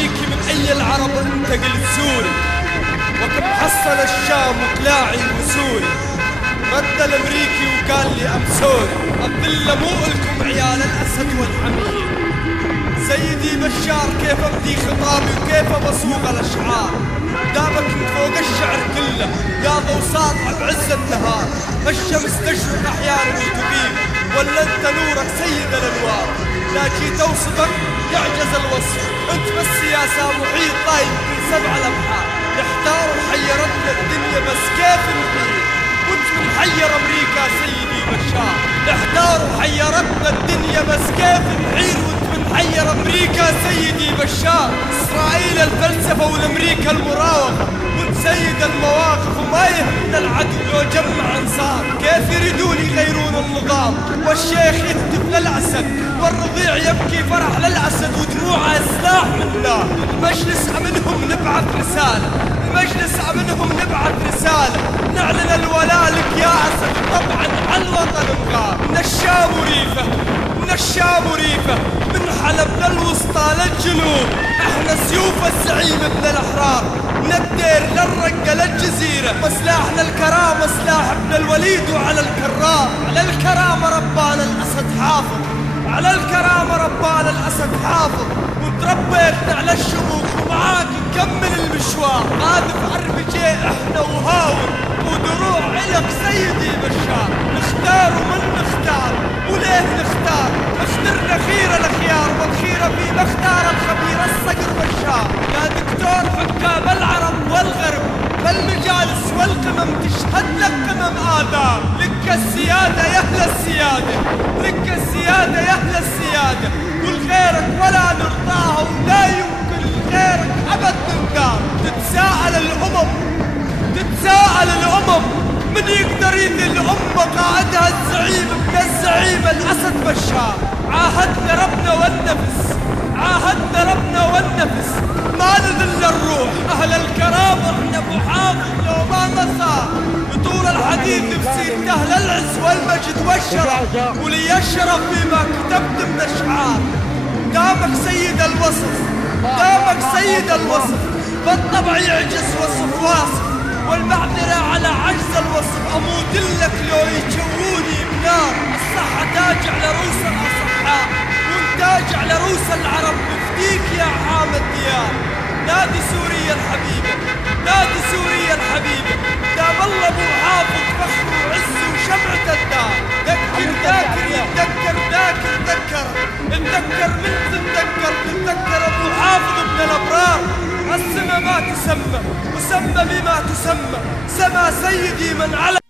أمريكي من أي العرب انتقل سوري، وكم حصل الشام وكلاعي وسوري، رد الأمريكي وقال لي أمسوري، الذلة مو إلكم عيال الأسد والحمير. سيدي بشار كيف أبدي خطابي وكيف بسوق الأشعار، دامك من فوق الشعر كله يا ضو ساطع بعز النهار، الشمس تشرق أحيانا وتغيب ولا أنت نورك سيد الأنوار، لا جيت أوصفك يعجز الوصف، أنت بالسياسة محيط طايب من 7 الأبحار، يحتار وحيرتنا الدنيا بس كيف نحير، وأنت من حير أمريكا سيدي بشار، احتار وحيرتنا الدنيا بس كيف نحير، وأنت من حير أمريكا سيدي بشار، إسرائيل الفلسفة والأمريكا المراوغة، وأنت سيد المواقف وما يهمنا العدو لو جمع أنصار، كيف يريدون يغيرون النظام والشيخ يهتف للأسد والرضيع يبكي فرح للأسد ودموعه سلاح من نار، المجلس منهم نبعث رسالة، المجلس منهم نبعث رسالة، نعلن الولاء لك يا أسد طبعا على الوطن مغار، من الشام وريفة من الشام وريفة، من حلب للوسطى للجنوب، احنا سيوف الزعيم ابن الأحرار، من الدير للرقة للجزيرة، وسلاحنا الكرامة سلاح ابن الوليد وعلى الكرار، على الكرامة ربانا الأسد حافظ، على الكرامة ربانا الأسد حافظ، وتربيتنا على الشموخ ومعاك نكمل المشوار، قاذف RPG احنا وهاون ودروع إلك سيدي بشار، نختار ومن نختار وليه نختار، اخترنا خير الأخيار والخيرة في مختار الخبير الصقر بشار، يا دكتور حكام العرب والغرب فالمجالس والقمم تشهد لك قمم آثار، لك السيادة يا أهل السيادة، لك السيادة يا أهل السيادة، والغيرك ولا نرضاها ولا يمكن لغيرك أبد ننكار، تتساءل الأمم من يقدر يذل أمة قائدها الزعيم ابن الزعيم الأسد بشار، عاهدنا ربنا والنفس عاهدنا ربنا والنفس ما نذل الروح، أهل الكرامة احنا أبو حافظ لو ما صار، بطول الحديث بسيرة أهل العز والمجد والشرف، ولي الشرف فيما كتبت من أشعار، دامك سيد الوصف دامك سيد الوصف، فالطبع يعجز وصف واصف، والمعذرة على عجز الوصف، أموت لك لو يجوني بنار، الصحة تاج على رؤوس الأصحاء والتاج على رؤوس العرب، بفديك يا حامد ديار، نادي سوريا الحبيبة نادي سوريا الحبيبة، دام الله أبو حافظ فخر وعز وشمعة الدار، ذكر ذاكر يتذكر ذاكر ذكر اتذكر من تتذكر أبو حافظ ابن الأبرار، السما ما تسمى وسمى بما تسمى، سما سيدي من على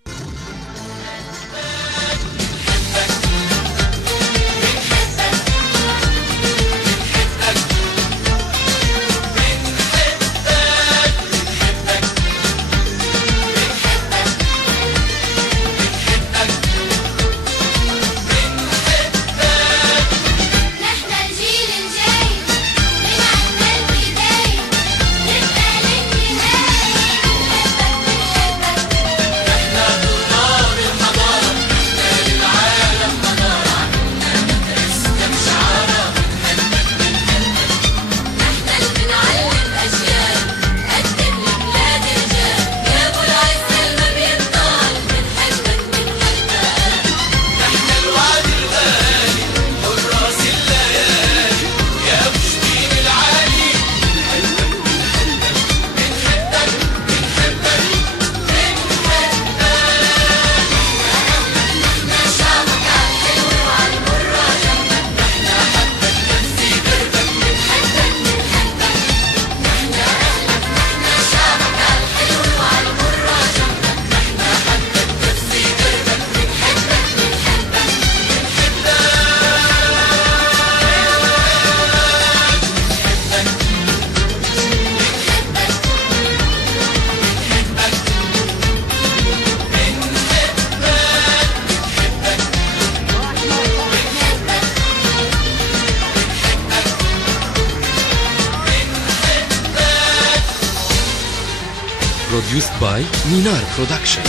Produced by Minar Production.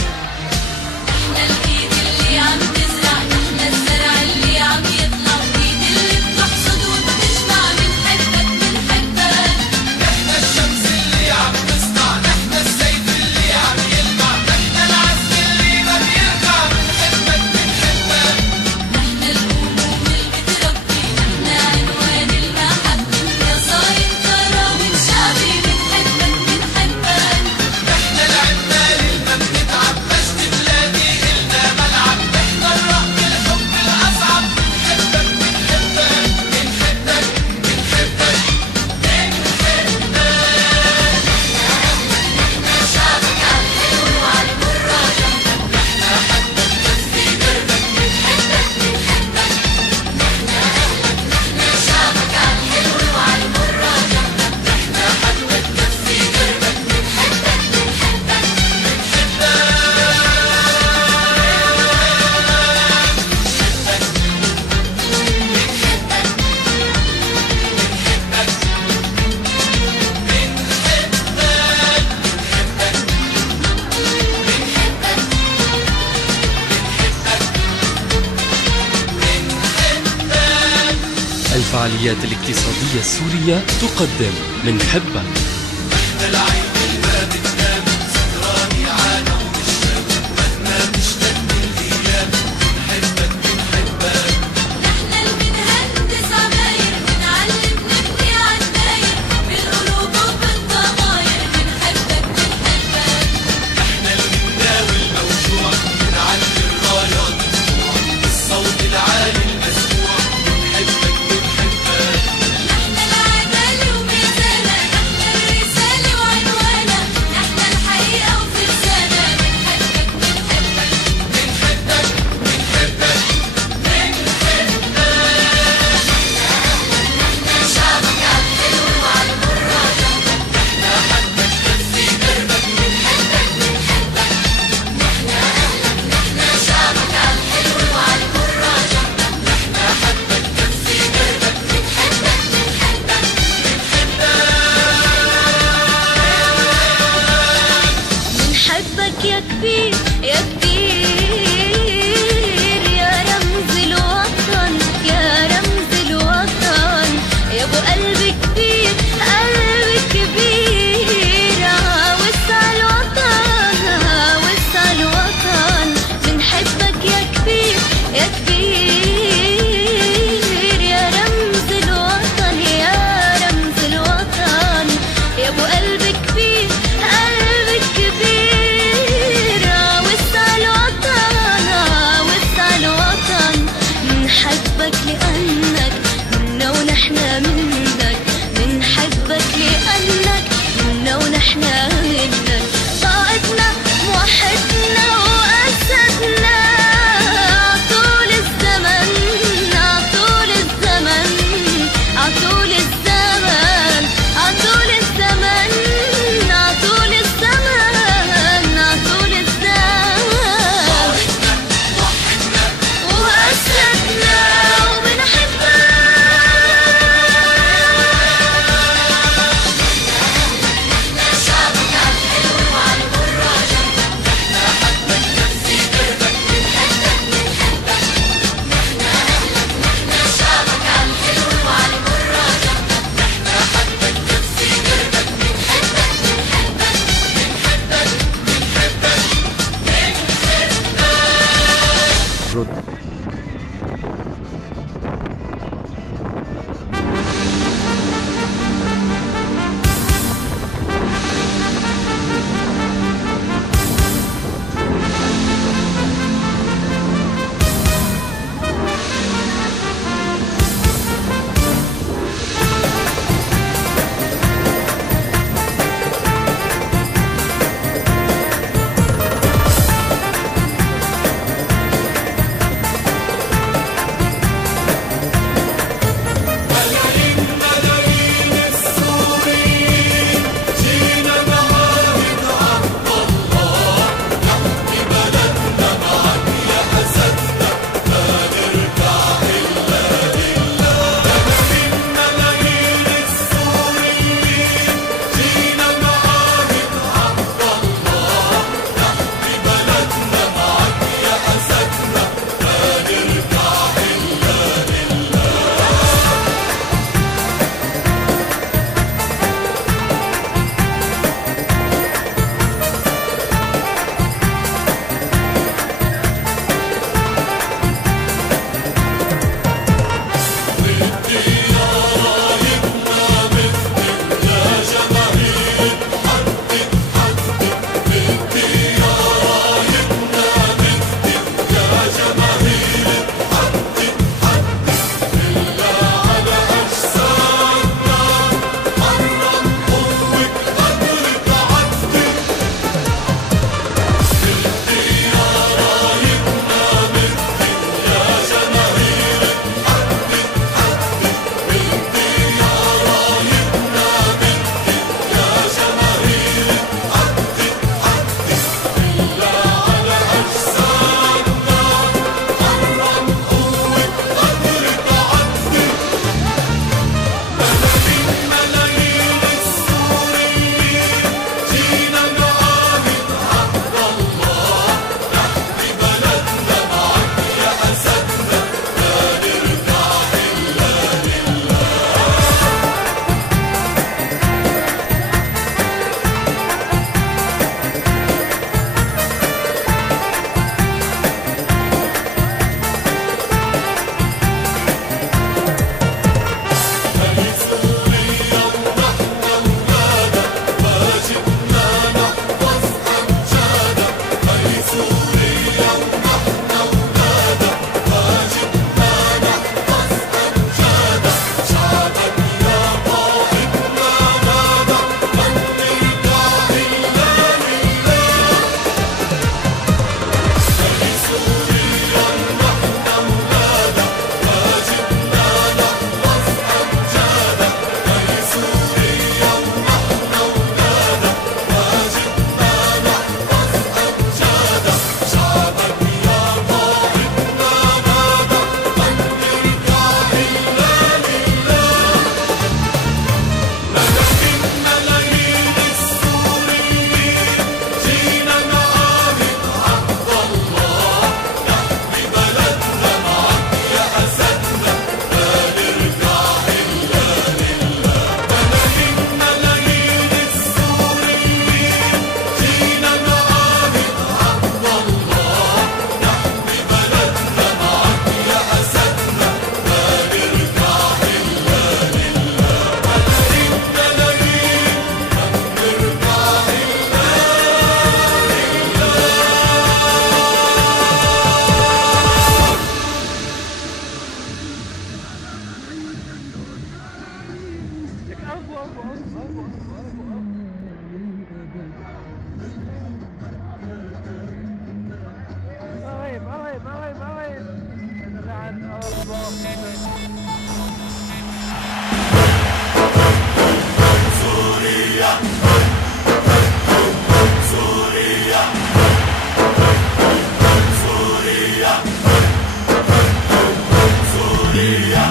الفعاليات الاقتصادية السورية تقدم منحبك.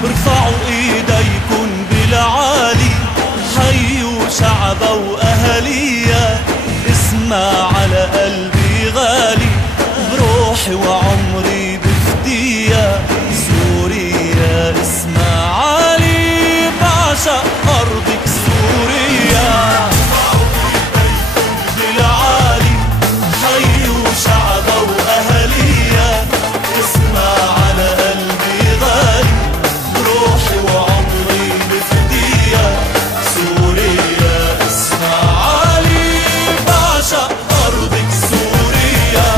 ارفعوا ايديكم بالعالي، حيوا شعبا واهاليا، اسمع على قلبي غالي، بروحي وعمري بفديها. سوريا اسمع علي، بعشق ارضك سوريا. بالعالي حيوا شعبا واهاليا، اسمع على قلبي غالي، بروحي وعمري بفديها. سوريا اسمع علي، بعشق ارضك سوريا.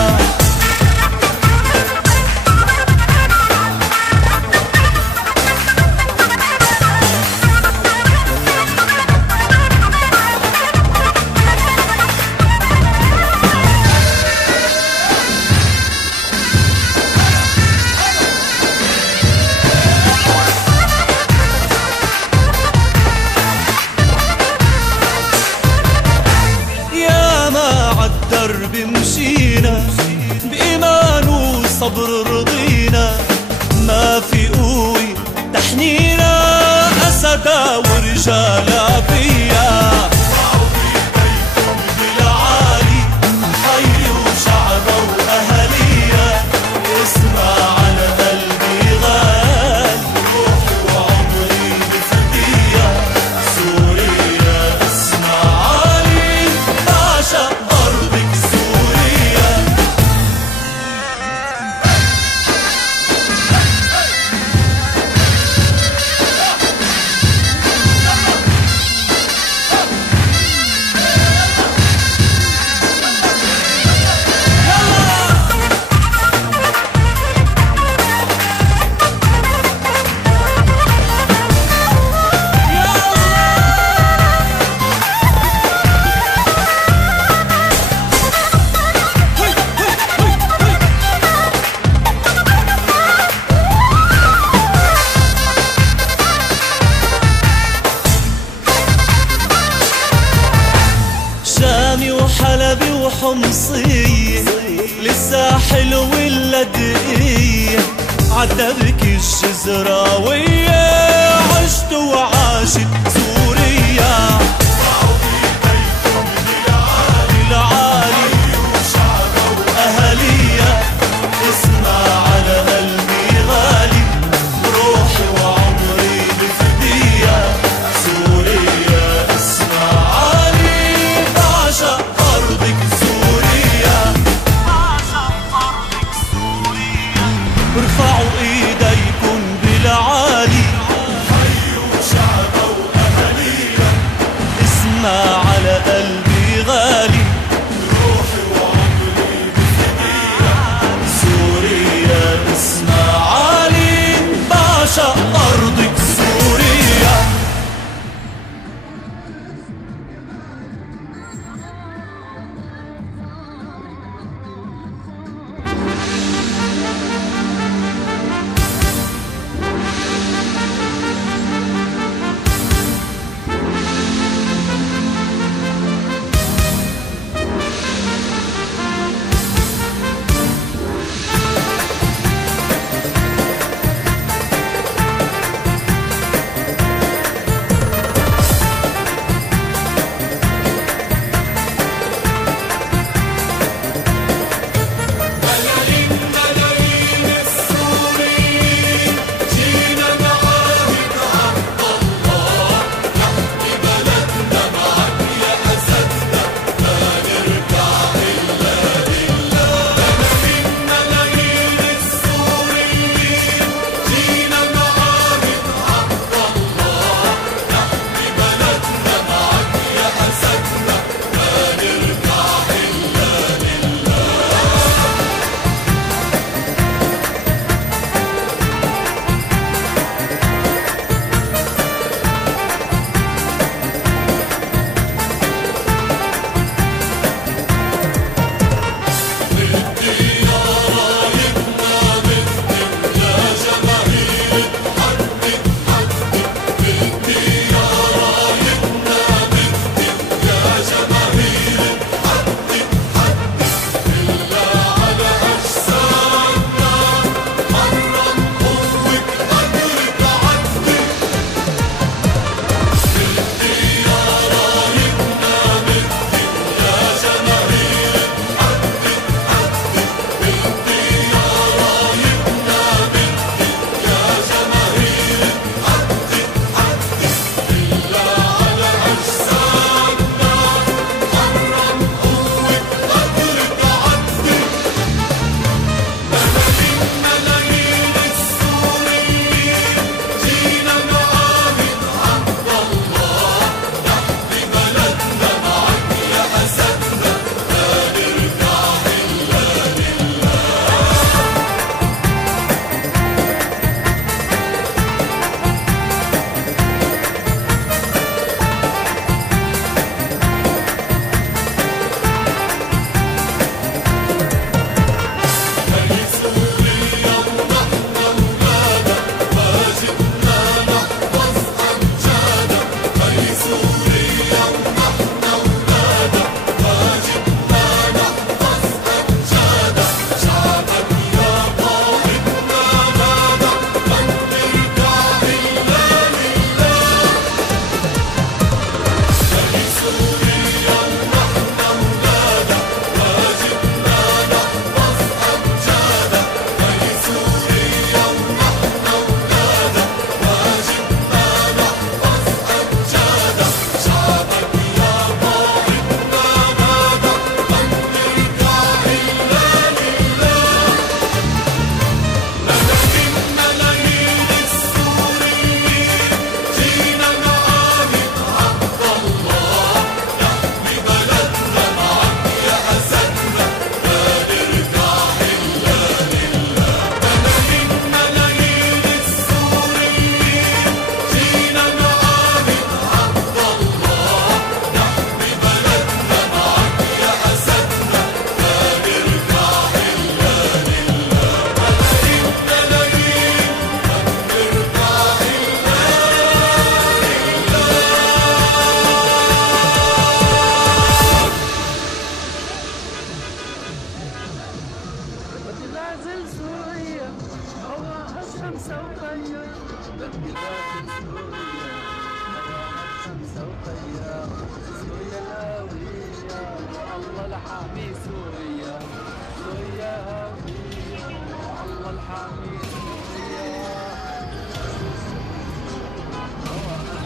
درب مشينا بإيمان وصبر رضينا، ما في قوي تحنينا، أسدا ورجالا فيا. بالعالي حيوا شعبا وأهاليا، اسمع على قلبي غالي، روحي وعمري بفديها. سوريا اسمع علي، بعشق أرضك سوريا. شامي وحلبي وحمصية، للساحل واللدقية، عالدرك الشزراوية، عشت وعاشت سوريا. بالعالي أهاليا، اسمع على قلبي غالي، روحي وعمري بفديها. سوريا اسمع علي، بعشق أرضك سوريا. ارفعوا ايديكم بالعالي، حيوا شعبا واهاليا، اسمع على قلبي غالي، روحي وعمري بفديها. سوريا اسمع علي، بعشق أرضك سوريا.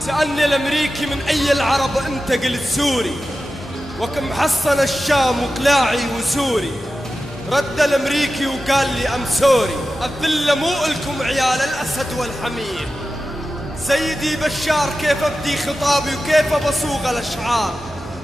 سألني الأمريكي من أي العرب أنت؟ قلت سوري. وكم حصن الشام وقلاعي وسوري. رد الأمريكي وقال لي أم سوري. الذلة مو إلكم عيال الأسد والحمير. سيدي بشار كيف أبدي خطابي وكيف بصوغ الأشعار.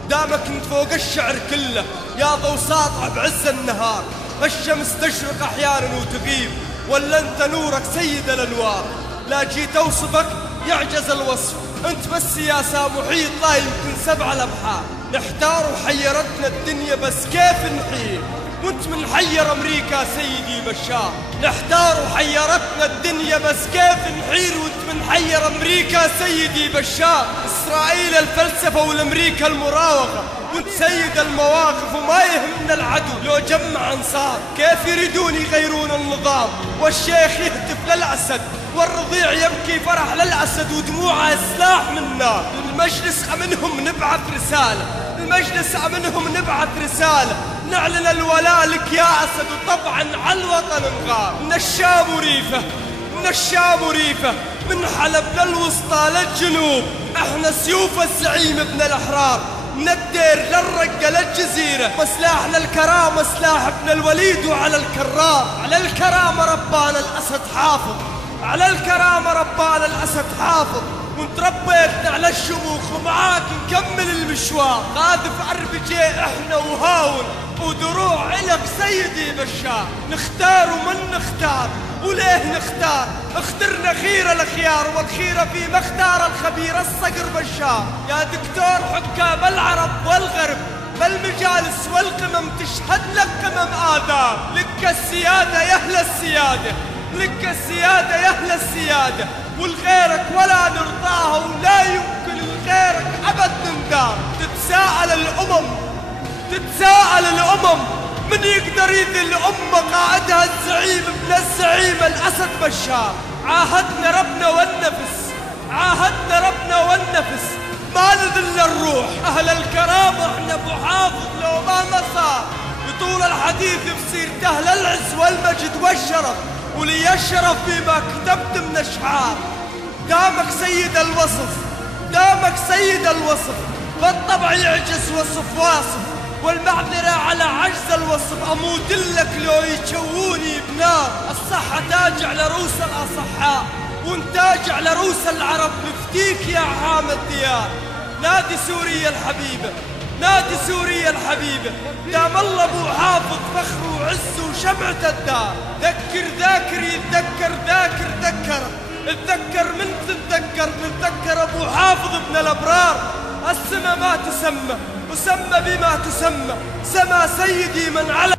دامك كنت فوق الشعر كله يا ضو ساطع بعز النهار. الشمس تشرق أحيانا وتغيب ولا أنت نورك سيد الأنوار. لا جيت أوصفك يعجز الوصف. أنت بس يا سامحيط لا يمكن 7 الأبحار. نحتار وحيرتنا الدنيا بس كيف نحير وانت من حير أمريكا سيدي بشار. نحتار وحيرتنا الدنيا بس كيف نحير وانت من حير أمريكا سيدي بشار. إسرائيل الفلسفة والأمريكا المراوغة وانت سيد المواقف وما يهمنا العدو لو جمع أنصار. كيف يريدون يغيرون النظام والشيخ يهتف للأسد والرضيع يبكي فرح للأسد ودموعه سلاح من نار. المجلس منهم نبعث رسالة. المجلس منهم نبعث رسالة نعلن الولاء لك يا أسد وطبعا على الوطن نغار. من الشام وريفة من الشام وريفة من حلب للوسطى للجنوب احنا سيوف الزعيم ابن الأحرار. من الدير للرقة للجزيرة مسلاح للكرامة سلاح ابن الوليد وعلى الكرار. على الكرامة ربانا الأسد حافظ. على الكرامة ربانا الأسد حافظ. ونتربيتنا على الشموخ ومعاك نكمل المشوار. قاذف أربجي احنا وهاون ودروع إلك سيدي بشار. نختار ومن نختار وليه نختار؟ اخترنا خير الخيار والخيرة في مختار الخبير الصقر بشار. يا دكتور حكام العرب والغرب بالمجالس والقمم تشهد لك قمم آذار. لك السيادة يا أهل السيادة لك السيادة يا أهل السيادة والغيرك ولا نرضاها ولا يمكن لغيرك أبد نندار. تتساءل الأمم من يقدر يذل أمة قائدها الزعيم ابن الزعيم الأسد بشار. عاهدنا ربنا والنفس ما نذل الروح. أهل الكرامة احنا ابو حافظ لو ما صار. بطول الحديث بسيرته للعز والمجد والشرف ولي الشرف فيما كتبت من أشعار. دامك سيد الوصف بالطبع يعجز وصف واصف والمعذرة على عجز الوصف. أموت لك لو يشووني بنار. الصحة تاج على رؤوس الأصحاء وانتاج على رؤوس العرب. نفتيك يا عام الديار. نادي سوريا الحبيبة دام الله ابو حافظ فخر وعز وشمعة الدار. ذكر ذاكر يتذكر ذاكر ذكر اتذكر من نتذكر ابو حافظ ابن الابرار. السما ما تسمى وسمى بما تسمى سما سيدي من على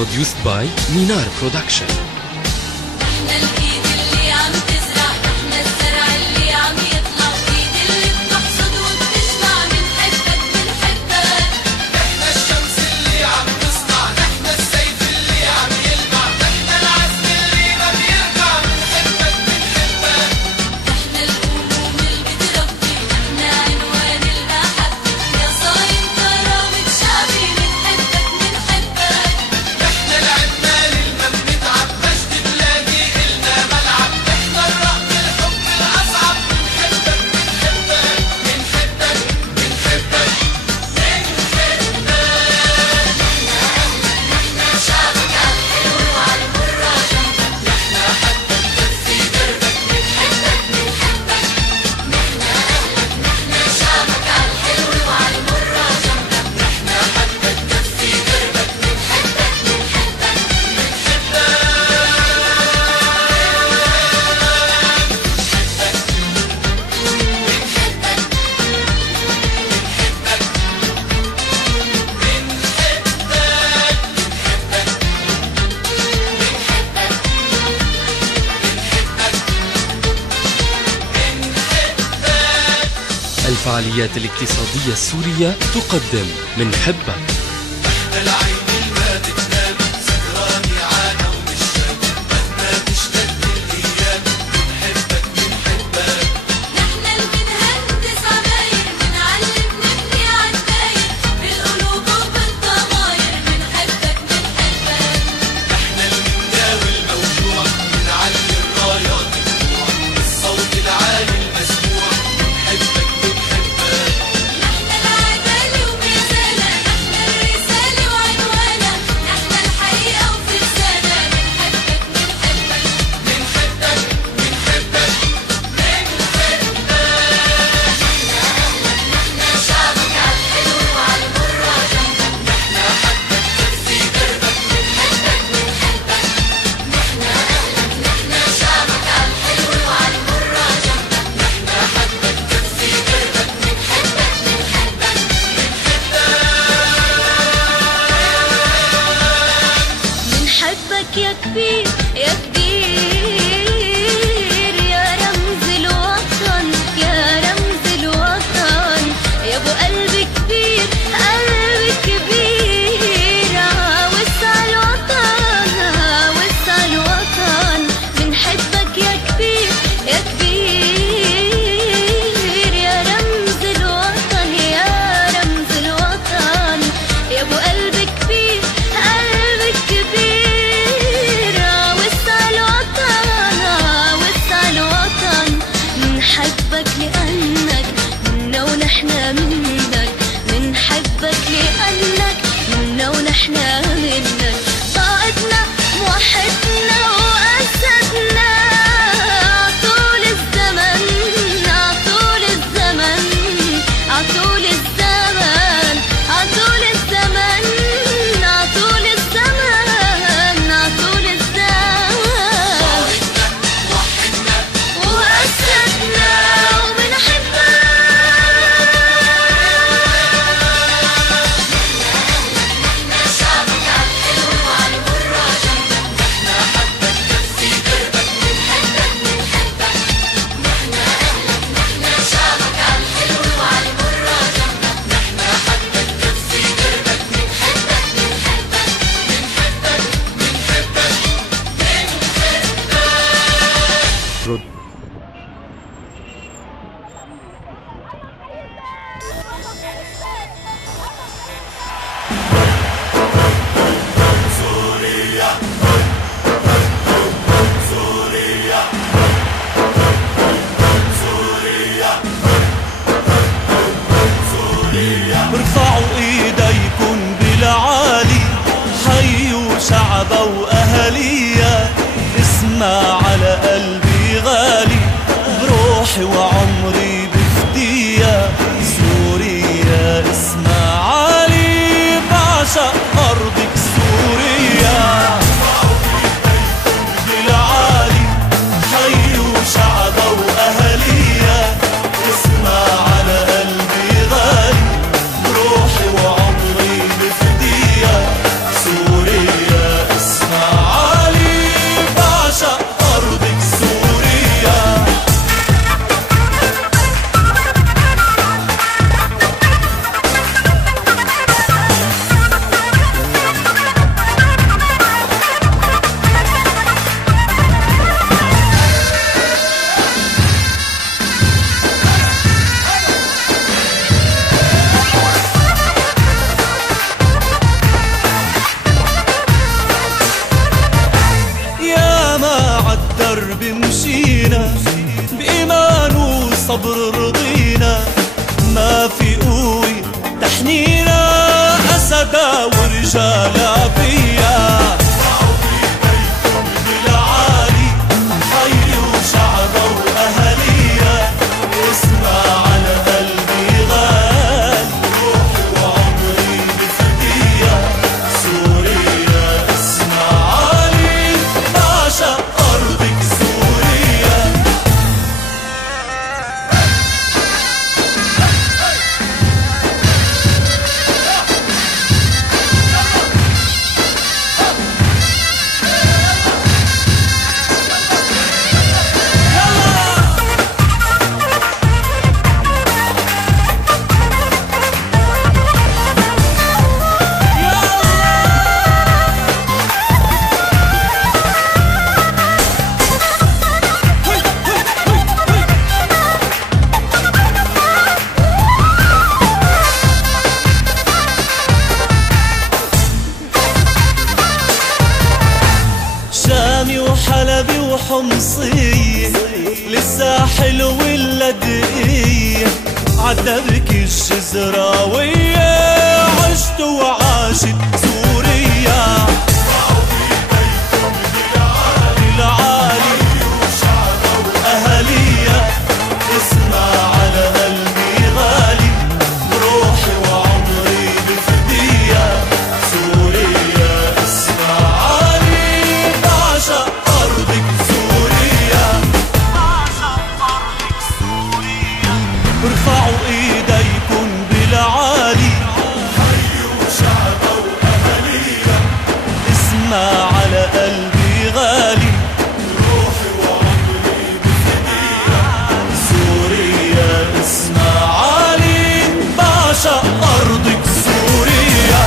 Produced by Minar Production. احنا الايد اللي عم تزرع احنا الزرع الفعاليات الاقتصادية السورية تقدم من حبك. العين ما تنام سهراني عانا ومشان بدنا تشتد الايام بنحبك بنحبك. نحن المنهندس عماير منعلم نبني عالداير بالقلوب وبالضماير بنحبك بنحبك. نحن المنداوي الموجوع منعلي الرايات الدموع بالصوت العالي المسموع بنحبك بنحبك. نحن العدالة وميزانة نحن الرسالة وعنوانها نحن الحقيقة وفرسانة بنحبك بنحبك. بنحبك بنحبك نحن شعبك عالحلو وعالمرة جنبك نحن حبك كرسي دربك بنحبك بنحبك. نحن أهلك نحن شعبك عالحلو وعالمرة جنبك نحن حبك كرسي دربك بنحبك بنحبك. بنحبك يا كبير يا كبير يا رمز الوطن يا رمز الوطن يا ابو قلب كبير قلب كبير وسع الوطن وسع الوطن. بنحبك يا كبير يا كبير يا رمز الوطن يا رمز الوطن يا ابو قلب كبير قلب كبير وسع الوطن وسع الوطن. بنحبك لأنك منا ونحنا منك بنحبك لأنك منا ونحنا منك. طاقتنا موحدنا وأسدنا عطول الزمن عطول الزمن عطول الزمن عطول الزمن عطول الزمن عطول الزمن وأسدنا وبنحبك. نحن شعبك عالحلو وعالمرة جنبك نحن حبك كرسي دربك بنحبك بنحبك. نحن أهلك نحن شعبك عالحلو وعالمرة جنبك نحن حبك كرسي دربك بنحبك بنحبك رد. ارفعوا ايديكم بالعالي حيوا شعبا واهاليا. اسمع على قلبي غالي بروحي وعمري بفديها. سوريا اسمع علي بعشق ارضك سوريا. بالعالي حيوا شعبا واهاليا. اسمع على قلبي غالي بروحي وعمري بفديها. سوريا اسمع علي بعشق ارضك سوريا. يا ما عالدرب مشينا بإيمان وصبر رضينا. ما في قوي تحنينا أسدا ورجالا فيا. بالعالي حيوا شعبا وأهاليا. اسمع على قلبي غالي روحي وعمري بفديها. سوريا اسمع علي بعشق أرضك سوريا. وحمصية للساحل واللدقية عالدرك الشزراوية عشت وعاشت سوريا العالي وأهاليها اسمع على قلبي غالي بروحي وعمري بفديها سوريا اسمع علي بعشق أرضك سوريا ارفعوا ايديكم بالعالي حيوا شعبها وأهاليها اسمع على قلبي غالي روحي وعمري بفديها سوريا اسمع علي بعشق أرضك سوريا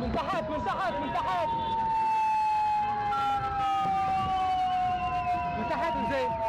من تحت من تحت من تحت من تحت زين